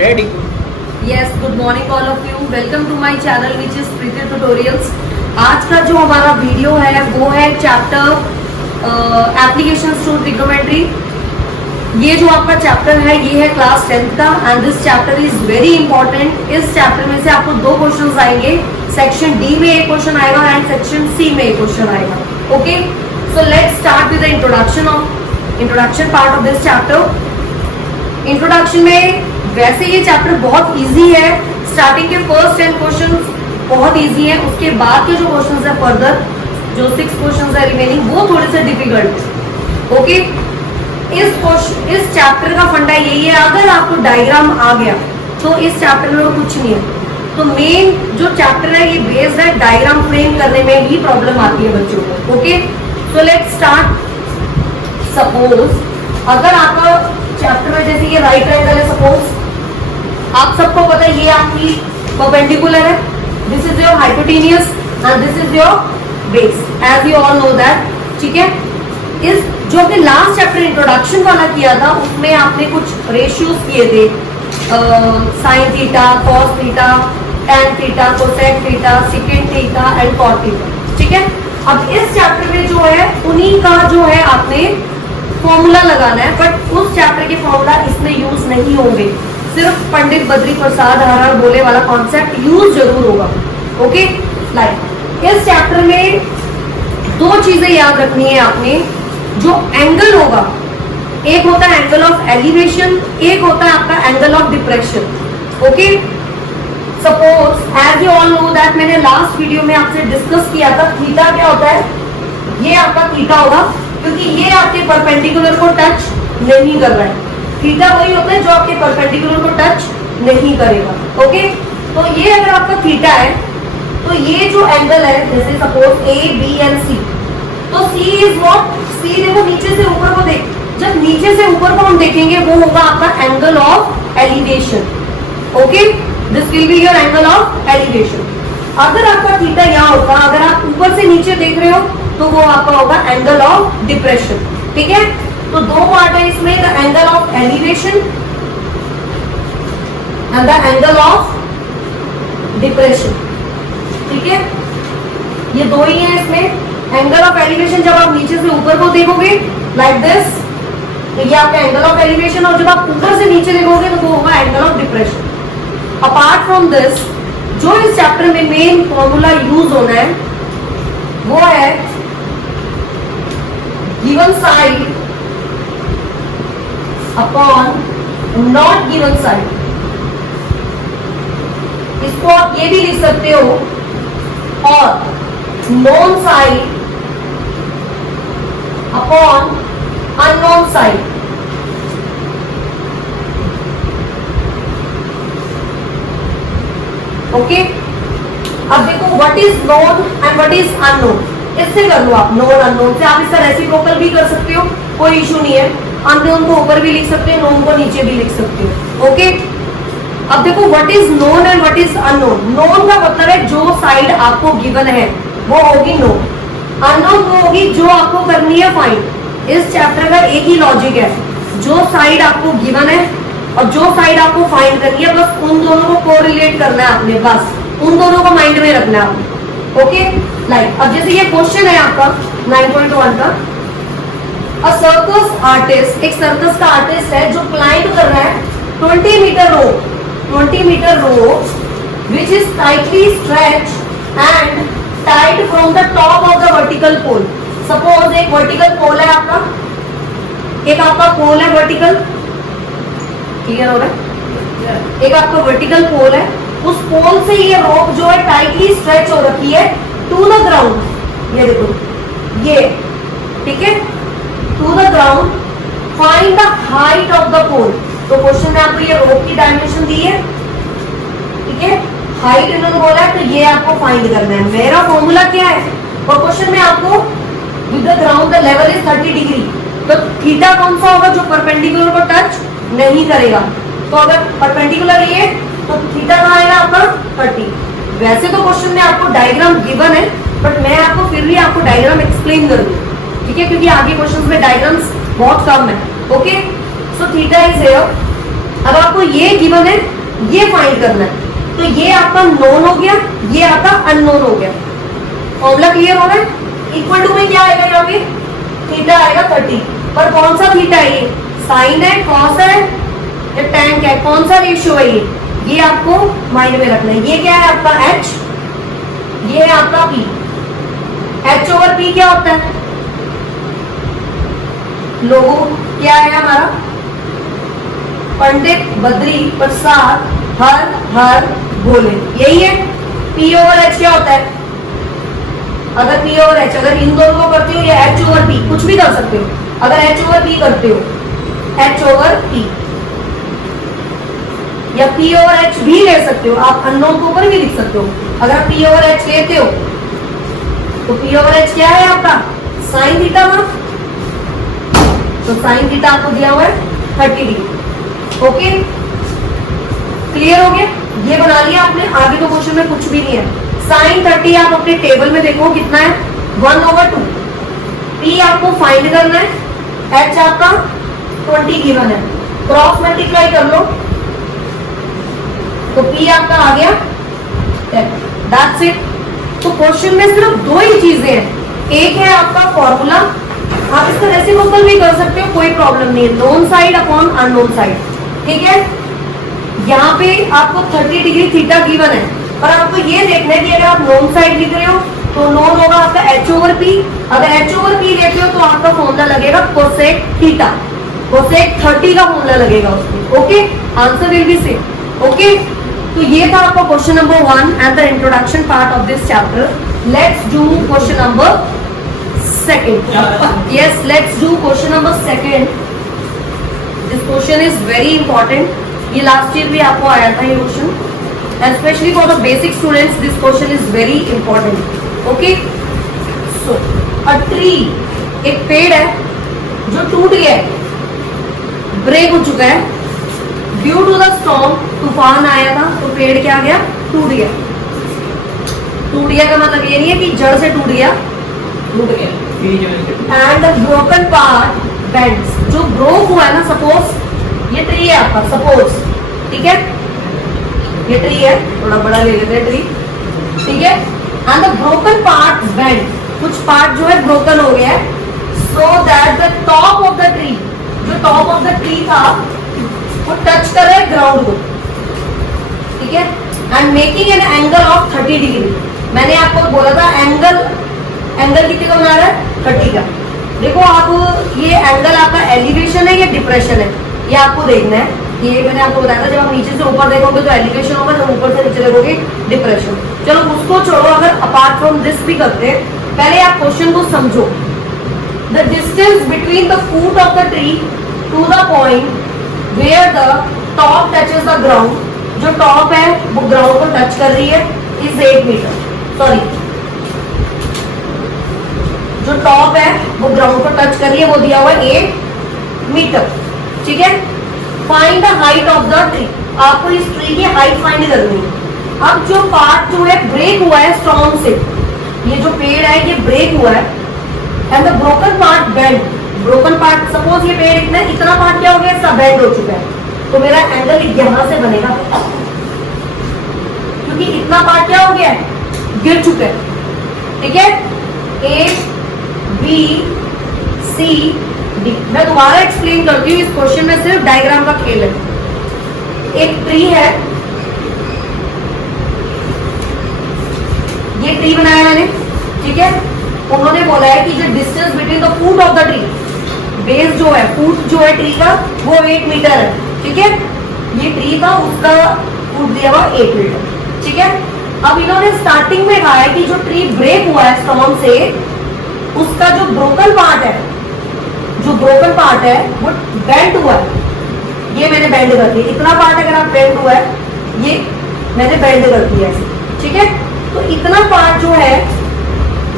Ready? Yes, good morning all of you. Welcome to my channel which is Preeti Tutorials. आज का जो हमारा video है वो है चैप्टर एप्लीकेशंस टू ट्रिग्नोमेट्री। ये जो आपका चैप्टर है ये है क्लास 10th का and this chapter is very important. इस चैप्टर में से आपको दो क्वेश्चंस आएंगे, सेक्शन डी में एक क्वेश्चन आएगा एंड सेक्शन सी में एक क्वेश्चन आएगा। Okay, so let's start with the introduction part of this chapter. Introduction में वैसे ये चैप्टर बहुत इजी है, स्टार्टिंग के फर्स्ट 10 क्वेश्चंस बहुत इजी है, उसके बाद के जो क्वेश्चंस है फर्दर जो 6 क्वेश्चंस है रिमेनिंग वो थोड़े से डिफिकल्ट है। ओके, इस चैप्टर का फंडा यही है, अगर आपको डायग्राम आ गया तो इस चैप्टर में कुछ नहीं है। तो मेन जो चैप्टर है ये बेस्ड है डायग्राम फ्रेम करने में ही प्रॉब्लम आती है बच्चों को। Okay, so let's start. Suppose अगर आपका चैप्टर में जैसे ये राइट एंगल है, सपोज आप सबको पता है ये आपकी परपेंडिकुलर है, this is your hypotenuse and this is your base, as you all know that. ठीक है, इस जो आपने लास्ट चैप्टर इंट्रोडक्शन वाला किया था उसमें आपने कुछ रेशियोज किए थे, sine theta, cos theta, tan theta, cosec theta, second theta and cot theta. ठीक है, अब इस चैप्टर में जो है उन्हीं का जो है आपने फॉर्मूला लगाना है, बट उस चैप्टर के फॉर्मूला इसमें यूज नहीं होंगे, सिर्फ पंडित बद्री प्रसाद हर बोले वाला कॉन्सेप्ट यूज जरूर होगा। ओके, लाइक इस चैप्टर में दो चीजें याद रखनी है आपने। जो एंगल होगा, एक होता है एंगल ऑफ एलिवेशन, एक होता है आपका angle of depression. Okay, suppose as you all know that मैंने लास्ट वीडियो में आपसे डिस्कस किया था थीटा क्या होता है। ये आपका थीटा होगा क्योंकि ये आपके परपेंडिकुलर को टच नहीं कर रहा है। थीटा वही होता है जो आपके परपेंडिकुलर को टच नहीं करेगा। ओके, तो ये अगर आपका थीटा है तो ये जो एंगल है जैसे सपोज ए बी एंड सी, तो सी इज व्हाट, सी देखो नीचे से ऊपर को देख, जब नीचे से ऊपर को हम देखेंगे वो होगा आपका angle of elevation. Okay, this will be your angle of elevation. अगर आपका थीटा यहाँ होगा, अगर आप ऊपर से नीचे देख रहे हो तो वो आपका होगा एंगल ऑफ डिप्रेशन। ठीक है, तो दो पार्ट है इसमें, the angle of elevation and the angle of depression. ठीक है, ये दो ही है इसमें। एंगल ऑफ एलिवेशन जब आप नीचे से ऊपर को देखोगे लाइक दिस, तो ये आपका एंगल ऑफ एलिवेशन, और जब आप ऊपर से नीचे देखोगे तो वो होगा angle of depression. Apart from this जो इस चैप्टर में मेन फॉर्मूला यूज होना है वो है given side upon not given side. इसको आप ये भी लिख सकते हो, और known side upon unknown side. Okay, अब देखो what is known and what is unknown, इससे कर लो आप नोन अननोन से। आप इसका रेसिप्रोकल भी कर सकते हो, कोई इशू नहीं है। अननोन को ऊपर भी लिख सकते हो, नोन को नीचे भी लिख सकते हो। ओके, अब देखो what is known and what is unknown. Known का मतलब है जो साइड आपको गिवन है वो होगी नोन, अननोन वो होगी जो आपको करनी है फाइंड। इस चैप्टर का एक ही लॉजिक है, जो साइड आपको गिवन है और जो साइड आपको फाइंड करनी है, बस उन दोनों को कोरिलेट करना है आपने, बस उन दोनों को माइंड में रखना है आपने। ओके, लाइक अब जैसे ये क्वेश्चन है आपका 9.1 का, अ सर्कस आर्टिस्ट, एक सर्कस का आर्टिस्ट है जो क्लाइंब कर रहा है 20 metre rope which is tightly stretch and tied from the top of the vertical pole. Suppose एक वर्टिकल पोल है आपका, एक आपका पोल है वर्टिकल, क्लियर हो रहा है, एक आपका वर्टिकल पोल है, उस पोल से ये रोप जो है टाइटली स्ट्रेच हो रखी है टू द ग्राउंड। ये देखो ये, ठीक है, to the ground, find the height of the pole. तो क्वेश्चन में आपको ये रोप की डायमेंशन दी है, ठीक है, हाइट इन्होंने बोला है, तो ये आपको फाइंड करना है। मेरा फॉर्मूला क्या है, और क्वेश्चन में आपको with the ground the level is 30 degree, तो थीटा कौन सा होगा जो परपेंडिकुलर को टच नहीं करेगा। तो अगर परपेंडिकुलर ये तो थीटा कहाँ आएगा आपका 30। वैसे तो क्वेश्चन में आपको डायग्राम गिवन है, बट मैं आपको फिर भी आपको डायग्राम एक्सप्लेन करूंगी, ठीक है, क्योंकि आगे क्वेश्चंस में डायग्राम्स बहुत कम है। Okay, so theta is here अब आपको ये गिवन है, ये फाइंड करना है, तो ये आपका नोन हो गया, ये आपका अननोन हो गया। फॉर्मूला क्लियर हो रहा है? इक्वल टू में क्या आएगा यहाँ पे? थीटा आएगा 30, पर कौन सा थीटा है ये? साइन है, कॉस है या टैन है? कौन सा रेशियो है ये आपको माइंड में रखना है। ये क्या है आपका h, ये है आपका p। h ओवर p क्या होता है? लोगो क्या है हमारा? पंडित, बद्री, प्रसाद, हर हर भोले, यही है। p ओवर h क्या होता है? अगर p ओवर h, अगर इन दोनों को करते हो या h ओवर p, कुछ भी कर सकते हो। अगर h ओवर p करते हो, h ओवर p या p ओवर h भी ले सकते हो आप, अननोन के ऊपर भी लिख सकते हो। अगर आप p ओवर h लेते हो तो p ओवर h क्या है आपका? साइन थीटा ना, तो साइन थीटा आपको दिया हुआ है 30 डिग्री। ओके, क्लियर हो गया? ये बना लिया आपने, आगे तो क्वेश्चन में कुछ भी नहीं है। साइन 30 आप अपने टेबल में देखो कितना है, 1/2। p आपको फाइंड करना है, h आपका 20 गिवन है, क्रॉस मल्टीप्लाई कर लो तो p आपका आ गया 10। That's it. तो क्वेश्चन में सिर्फ दो ही चीजें हैं, एक है आपका फॉर्मूला, आप इसका रेसिप्रोकल भी कर सकते हो, कोई प्रॉब्लम नहीं है, known side upon unknown side, ठीक है। यहाँ पे आपको 30 डिग्री थीटा गिवन है, पर आपको ये देखना है कि अगर आप नोन साइड लिख रहे हो तो नोन होगा आपका h ओवर p। अगर h ओवर p लेते हो तो आपका फॉर्मूला लगेगा कोसेक थीटा, कोसेक 30 का फॉर्मूला लगेगा उसमें। Okay, answer will be same. Okay, तो ये था आपका question number 1 and the introduction part of this chapter. Let's do question number 2। Yes, let's do question number 2। This question is very important, ये last year भी आपको आया था ये question, especially for the basic students this question is very important. Okay, so a tree, एक पेड़ है जो टूट गया है, ब्रेक हो चुका है, ड्यू टू द स्टॉर्म, तूफान आया था तो पेड़ क्या गया? टूट गया। टूट गया का मतलब ये नहीं है कि जड़ से टूट गया, टूट गया। And the broken part bends, जो ब्रोक हुआ है ना, सपोज ये ट्री है आपका, सपोज, ठीक है, ये ट्री है, थोड़ा बड़ा ले लेते हैं ट्री, ठीक है। And the broken part bend, कुछ पार्ट जो है ब्रोकन हो गया है, so that the top of the tree, जो टॉप ऑफ द ट्री था वो टच कर रहा है ग्राउंड को, ठीक है, and making an angle of 30 degree. मैंने आपको बोला था एंगल, एंगल कितने का बना रहा है? 30 का। देखो आप, ये एंगल आपका एलिवेशन है या डिप्रेशन है, ये आपको देखना है। ये मैंने आपको बताया था, जब आप नीचे से ऊपर देखोगे तो एलिवेशन होगा, जब ऊपर से नीचे देखोगे डिप्रेशन। चलो उसको छोड़ो, अगर अपार्ट फ्रॉम दिस भी करते हैं, पहले आप क्वेश्चन को समझो। The distance between the foot of the tree to the point where the top touches the ground, जो टॉप है वो ग्राउंड को टच कर रही है, इज 8 मीटर। सॉरी, जो टॉप है वो ग्राउंड को टच कर रही है, वो दिया हुआ है 8 मीटर, ठीक है। Find the height of the tree, आपको इस ट्री की हाइट फाइंड करनी है। अब जो पार्ट जो है ब्रेक हुआ है स्टॉर्म से, ये जो पेड़ है ये ब्रेक हुआ है, and the broken part bend, broken part, suppose ये पेड़ इतना पार्ट क्या हो गया, इसका बेंड हो चुका है, तो मेरा एंगल यहां से बनेगा, क्योंकि इतना पार्ट क्या हो गया है, गिर चुका है, ठीक है। ए बी सी डी, मैं दोबारा एक्सप्लेन करती हूँ, इस क्वेश्चन में सिर्फ डायग्राम का खेल है। एक ट्री है, ये ट्री बनाया मैंने, ठीक है। उन्होंने बोला है कि जो distance between the foot of the tree, base जो है, फूट जो है ट्री का वो 8 मीटर है, ठीक है। ये ट्री था, उसका फूट दिया हुआ 8 मीटर, ठीक है। अब इन्होंने स्टार्टिंग में कहा है कि जो ट्री ब्रेक हुआ है स्टॉर्म से, उसका जो ब्रोकन पार्ट है, जो ब्रोकन पार्ट है वो बेंड हुआ है, ये मैंने बेंड कर दिया, इतना पार्ट अगर आप बेंड हुआ है, ये मैंने बेंड कर दिया ऐसे, ठीक है। तो इतना पार्ट जो है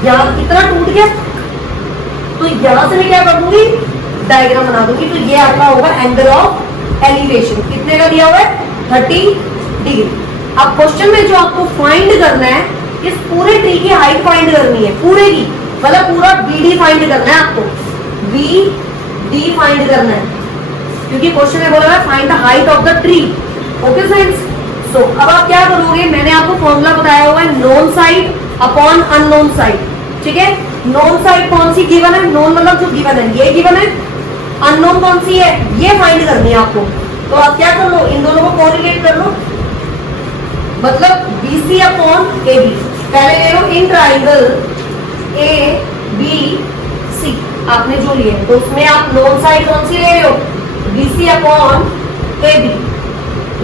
यहाँ इतना टूट गया, तो यहाँ से मैं क्या कर दूंगी, डायग्राम बना दूंगी, तो ये आपका होगा एंगल ऑफ एलिवेशन, कितने का दिया हुआ है, 30 डिग्री। अब क्वेश्चन में जो आपको फाइंड करना है, इस पूरे ट्री की हाइट फाइंड करनी है, पूरे की, मतलब पूरा BD फाइंड करना है आपको, BD फाइंड करना है, क्योंकि क्वेश्चन में बोला है find the height of the tree. Okay friends, so अब आप क्या करोगे, मैंने आपको फॉर्मूला बताया हुआ है known side upon unknown side. ठीक है, नोन साइड कौन सी गिवन है, नोन मतलब जो गिवन है ये गिवन है, अननोन कौन सी है ये फाइंड करनी है आपको। तो आप क्या कर लो, इन दोनों को कोरिलेट कर लो, मतलब BC अपॉन AB। पहले ले लो इन ट्राइंगल ABC आपने जो लिए, तो उसमें आप नोन साइड कौन सी ले रहे हो, BC upon AB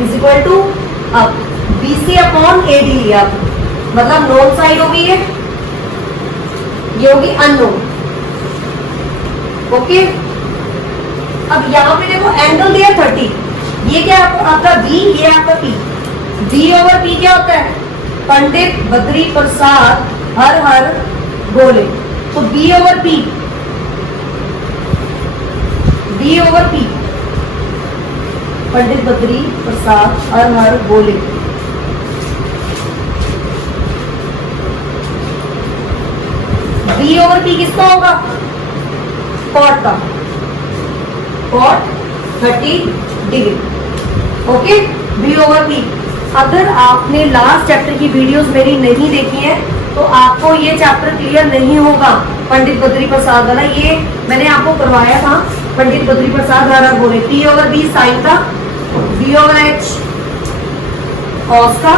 is equal to, अब BC अपॉन AD लिया, मतलब नोन साइड होगी ये होगी अननोन। ओके, अब यहाँ पे देखो एंगल दिया 30, ये क्या आपका B, ये आपका P। D ओवर P क्या होता है, पंडित बद्री प्रसाद हर हर बोले, तो B over P, B over P Pandit Badri Prasad हर हर बोले। B ओवर P किसका होगा, कॉट का, कॉट 30 डिग्री। Okay, B over P। अगर आपने लास्ट चैप्टर की वीडियोस मेरी नहीं देखी है तो आपको ये चैप्टर क्लियर नहीं होगा। पंडित बद्री प्रसाद वाला ये मैंने आपको करवाया था, पंडित बद्री प्रसाद हर हर बोले। P ओवर B साइन का, B ओवर H कॉस का,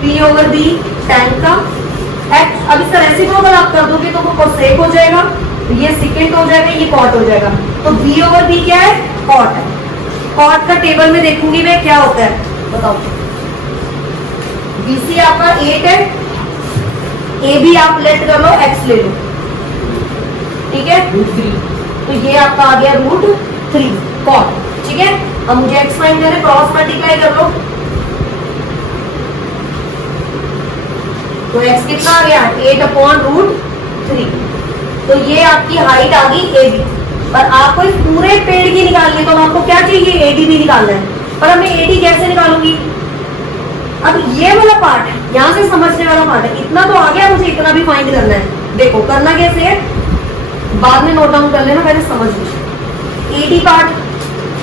P ओवर B टैन का, H अब इसका रेसिप्रोकल आप कर दोगे तो वो कोसेक हो जाएगा, ये सिकेंट हो जाएगा, ये कॉट हो जाएगा। तो B ओवर B क्या है, कॉट है। कॉट का टेबल में देखूंगी मैं क्या होता है, बताओ। BC आपका 8 है, AB आप लेट कर लो, X ले लो, ठीक है, तो ये आपका आ गया √3 कॉट। ठीक है, अब मुझे X फाइंड करना है, क्रॉस मल्टीप्लाई कर लो, तो X कितना आ गया, 8 अपॉन √3। तो ये आपकी हाइट आ गई AB। पर आपको इस पूरे पेड़ की निकालनी है, तो आपको क्या चाहिए, AD भी निकालना है। पर अब मैं AD कैसे निकालूंगी, अब ये वाला पार्ट है, यहाँ से समझने वाला पार्ट है, इतना तो आ गया, मुझे इतना भी फाइंड करना है। देखो करना कैसे है, बाद में नोट डाउन कर लेना, पहले समझ लो। AD पार्ट,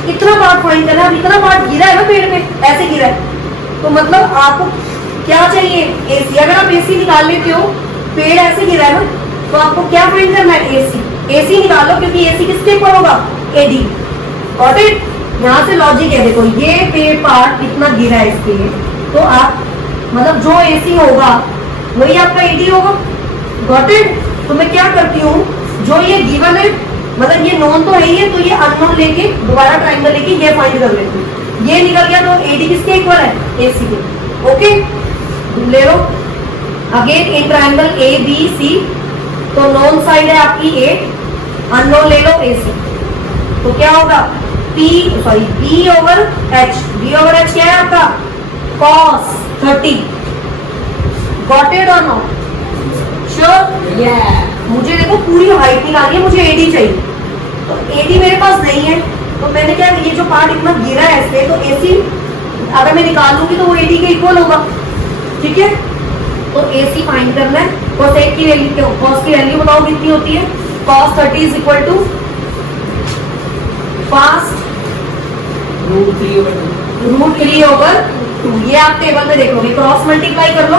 इतना पार्ट फाइंड करना है। अब इतना पार्ट गिरा है ना पेड़ में, ऐसे गिरा है, तो मतलब आपको क्या चाहिए, AC। अगर आप AC निकाल लेते हो, पेड़ ऐसे गिरा है ना, तो आपको क्या फाइंड करना है, AC निकालो, क्योंकि AC किसके ऊपर होगा, AD। गॉट इट, यहाँ से लॉजिक है। देखो ये पेड़ पार्ट कितना गिरा है इसके लिए, तो आप मतलब जो AC होगा वही आपका AD होगा। Got it. तो मैं क्या करती हूँ, जो ये गिवन है, मतलब ये नॉन तो है ही है, तो ये अननोन लेके दोबारा ट्राइंगल लेके ये फाइंड कर लेती हूँ। ये निकल गया तो AD किसके इक्वल है, AC के। ओके, ले लो अगेन इन ट्राइंगल ABC, तो नॉन साइड है आपकी 8, अननोन ले लो AC, तो क्या होगा B over H। B over H क्या है आपका, cos 30। गॉट इट और नॉट, श्योर। मुझे देखो पूरी हाइट निकालनी है, मुझे AD चाहिए, तो AD मेरे पास नहीं है, तो मैंने क्या, ये जो पार्ट इतना गिरा है इससे, तो AC अगर मैं निकाल लूंगी तो वो AD के इक्वल होगा। ठीक है, तो AC फाइंड करना है। कोसेक की वैल्यू, कॉस की वैल्यू बताओ कितनी होती है, cos 30 is equal to fast √3 over 2। ये आप टेबल में देख लोगे, क्रॉस मल्टीप्लाई कर लो,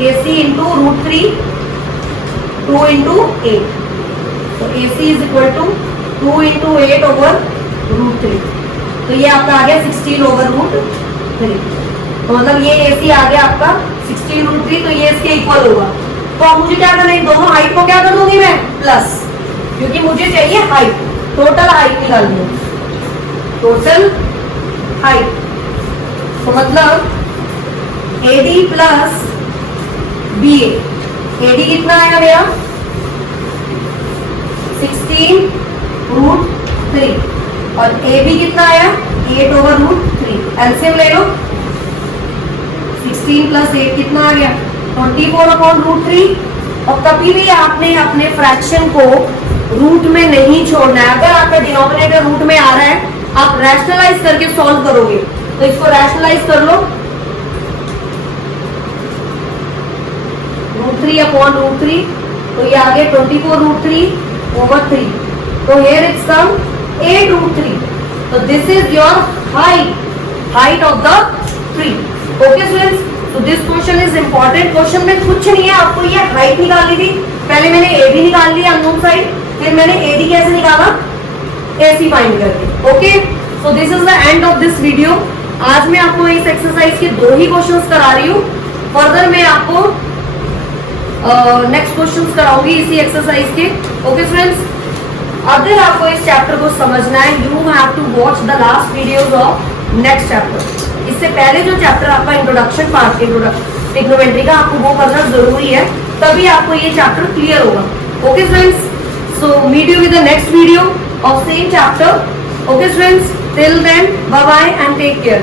AC इंटू √3, 2 इंटू 8, तो AC is equal to 2 into 8 over √3, तो ये आपका आ गया 16 ओवर √3। तो मतलब ये AC आ गया आपका 16 √3, तो ये इसके इक्वल होगा। तो अब मुझे क्या करना है, दोनों हाइट को क्या कर दूंगी मैं, प्लस, क्योंकि मुझे चाहिए हाइट, टोटल हाइट निकालनी है, टोटल हाइट। तो मतलब AD प्लस BA, AD कितना आएगा मेरा 16 √3 और AB कितना आया 8 ओवर √3। एलसीएम ले लो, 16 प्लस 8 कितना आ गया 24 अपॉन √3। और कभी भी आपने अपने फ्रैक्शन को रूट में नहीं छोड़ना है। अगर आपका डिनोमिनेटर रूट में आ रहा है, आप रैशनलाइज करके सॉल्व करोगे, तो इसको रैशनलाइज कर लो, √3 अपॉन √3, तो ये आ गया 24 √3 ओवर 3। तो हियर इट्स कम 8 √3। तो this is your height of the tree. Okay students, तो this question is important. Question में कुछ नहीं है, आपको ये हाइट निकालनी थी। पहले मैंने ए बी निकाल लिया अननोन साइड, फिर मैंने ए डी कैसे निकाला, ए सी फाइंड करके। Okay, so this is the end of this video. आज मैं आपको इस एक्सरसाइज के 2 ही क्वेश्चंस करा रही हूँ। फर्दर मैं आपको नेक्स्ट क्वेश्चंस कराऊंगी इसी एक्सरसाइज के। ओके फ्रेंड्स, अगर आपको इस चैप्टर को समझना है, you have to watch the last videos of next chapter. इससे पहले जो चैप्टर आपका इंट्रोडक्शन पार्ट ट्रिग्नोमेट्री का, आपको वो करना जरूरी है, तभी आपको ये चैप्टर क्लियर होगा। Okay friends, so meet you with the next video of same chapter. Okay friends, till then, bye bye and take care.